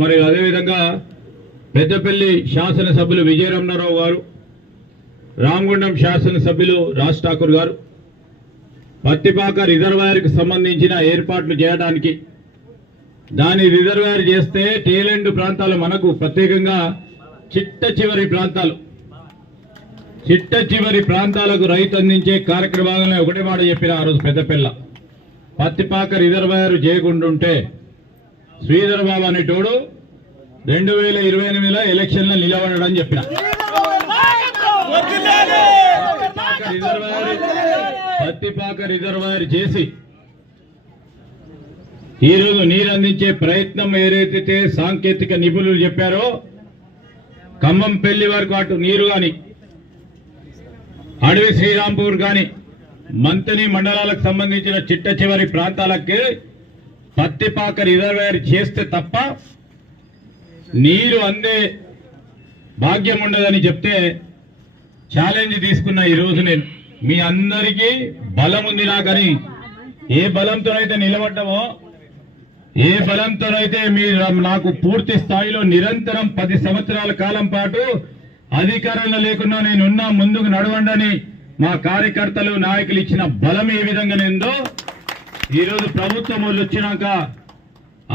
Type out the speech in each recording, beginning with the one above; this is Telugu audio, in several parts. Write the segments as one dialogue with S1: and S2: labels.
S1: మరి అదేవిధంగా పెద్దపల్లి శాసనసభ్యులు విజయరమణారావు గారు రామగుండం శాసనసభ్యులు రాజ్ ఠాకూర్ గారు పత్తిపాక రిజర్వాయర్కి సంబంధించిన ఏర్పాట్లు చేయడానికి. దాని రిజర్వాయర్ చేస్తే టేలెండ్ ప్రాంతాలు మనకు ప్రత్యేకంగా చిట్ట చివరి ప్రాంతాలు. చిట్ట చివరి ప్రాంతాలకు రైతు అందించే కార్యక్రమాలను ఒకటే మాట చెప్పిన ఆ రోజు పెద్దపిల్ల. పత్తిపాక రిజర్వాయర్ చేయకుంటుంటే శ్రీధర్ బాబు అనేటోడు రెండు వేల ఇరవై ఎనిమిదిలో ఎలక్షన్లో నిలబడని చెప్పిన. పత్తిపాక రిజర్వాయర్ పత్తిపాక రిజర్వాయర్ చేసి ఈరోజు నీరు అందించే ప్రయత్నం ఏదైతే సాంకేతిక నిపుణులు చెప్పారో ఖమ్మం పెళ్ళి వరకు అటు నీరు గాని అడవి శ్రీరాంపూర్ గాని మంతని మండలాలకు సంబంధించిన చిట్ట చివరి ప్రాంతాలకి పత్తిపాక రిజర్వేర్ చేస్తే తప్ప నీరు అందే భాగ్యం ఉండదని చెప్తే ఛాలెంజ్ తీసుకున్న ఈ రోజు నేను. మీ అందరికీ బలం ఉంది నాకని ఏ బలంతోనైతే నిలబడ్డమో ఏ బలంతోనైతే మీరు నాకు పూర్తి స్థాయిలో నిరంతరం పది సంవత్సరాల కాలం పాటు అధికారంలో లేకుండా నేనున్నా ముందుకు నడవండని మా కార్యకర్తలు నాయకులు ఇచ్చిన బలం ఏ విధంగా నిందో ఈరోజు ప్రభుత్వం వాళ్ళు వచ్చినాక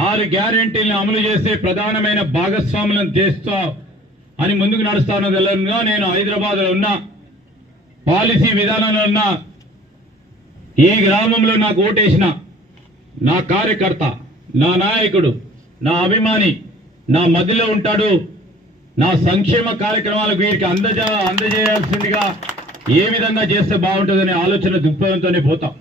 S1: ఆరు గ్యారంటీలను అమలు చేసే ప్రధానమైన భాగస్వాములను చేస్తా అని ముందుకు నడుస్తానో నేను హైదరాబాద్లో ఉన్న పాలసీ విధానంలో ఉన్న ఈ గ్రామంలో నాకు ఓటేసిన నా కార్యకర్త నా నాయకుడు నా అభిమాని నా మధ్యలో ఉంటాడు నా సంక్షేమ కార్యక్రమాలకు వీరికి అందజే అందజేయాల్సిందిగా ఏ విధంగా చేస్తే బాగుంటుందనే ఆలోచన దృక్పథంతోనే పోతాం.